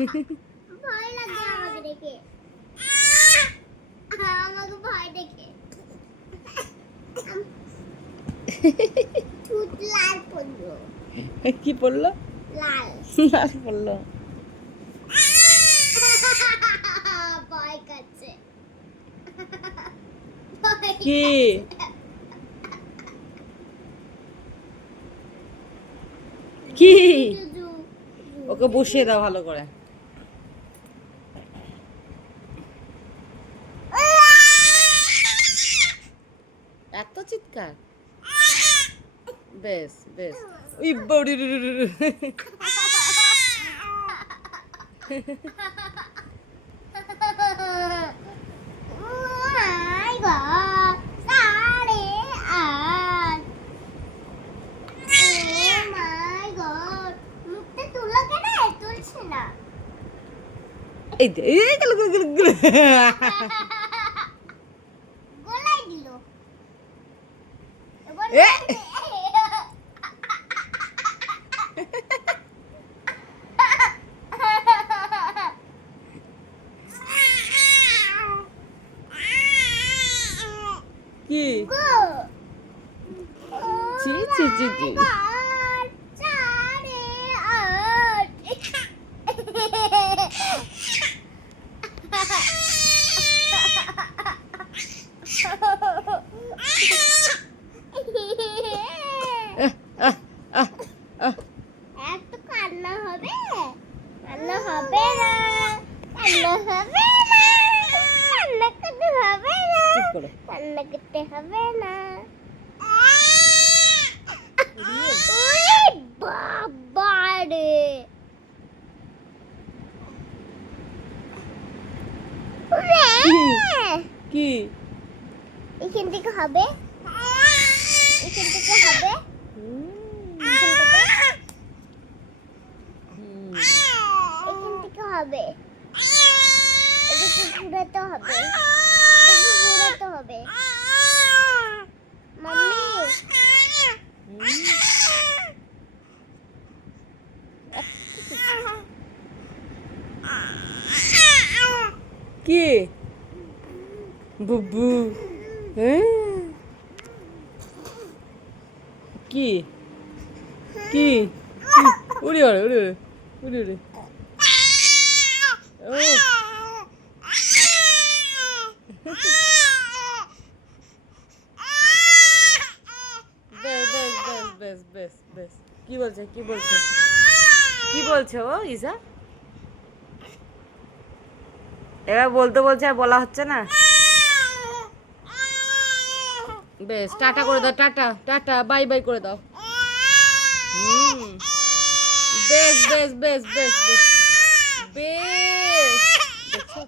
ভয় লাগে আমাকে দেখে, আমাকে ভয় দেখে ঠোঁট লাল পড়লো। কি পড়লো? লাল লাল পড়লো। ভয় করছে। কি কি ওকে বসিয়ে দাও ভালো করে। এত চিৎকার, বেশ বেশ। ওই বড়ি My God, 8:30। Oh my God, মুখটা তুলো কেন? তুলছে না। এই দে, এই গেল গেল গেল গেল। গলায় দিল। এবার এ! কি জি জি জি জি। 8:30। আহ, আহ, আহ। এত কান্না হবে? কান্না হবে না, কান্না হবে না, কান্না করতে হবে না, চুপ করো। কান্না করতে হবে না। উড়িয়ে। ওরে বাবা রে, ওরে! কি এখান থেকে হবে, এখান থেকে হবে, হুম, এখান থেকে, হুম। এখান থেকে হবে, এদিকে ঘুরাতে হবে, এদিকে ঘুরাতে হবে। মাম্মি, কি বুবু? হ্যাঁ কি কি কি? উড়ি ওরে উড়ি ওরে উড়ি ওরে। ও বেশ বেশ বেশ বেশ বেশ বেশ। কি বলছে কি বলছে কি বলছে ও ইসা? এবার বলতে বলছে আর বলা হচ্ছে না। বেশ টাটা করে দাও, টাটা টাটা বাই বাই করে দাও। হুম বেশ বেশ বেশ বেশ বেশ বেশ। দেখছো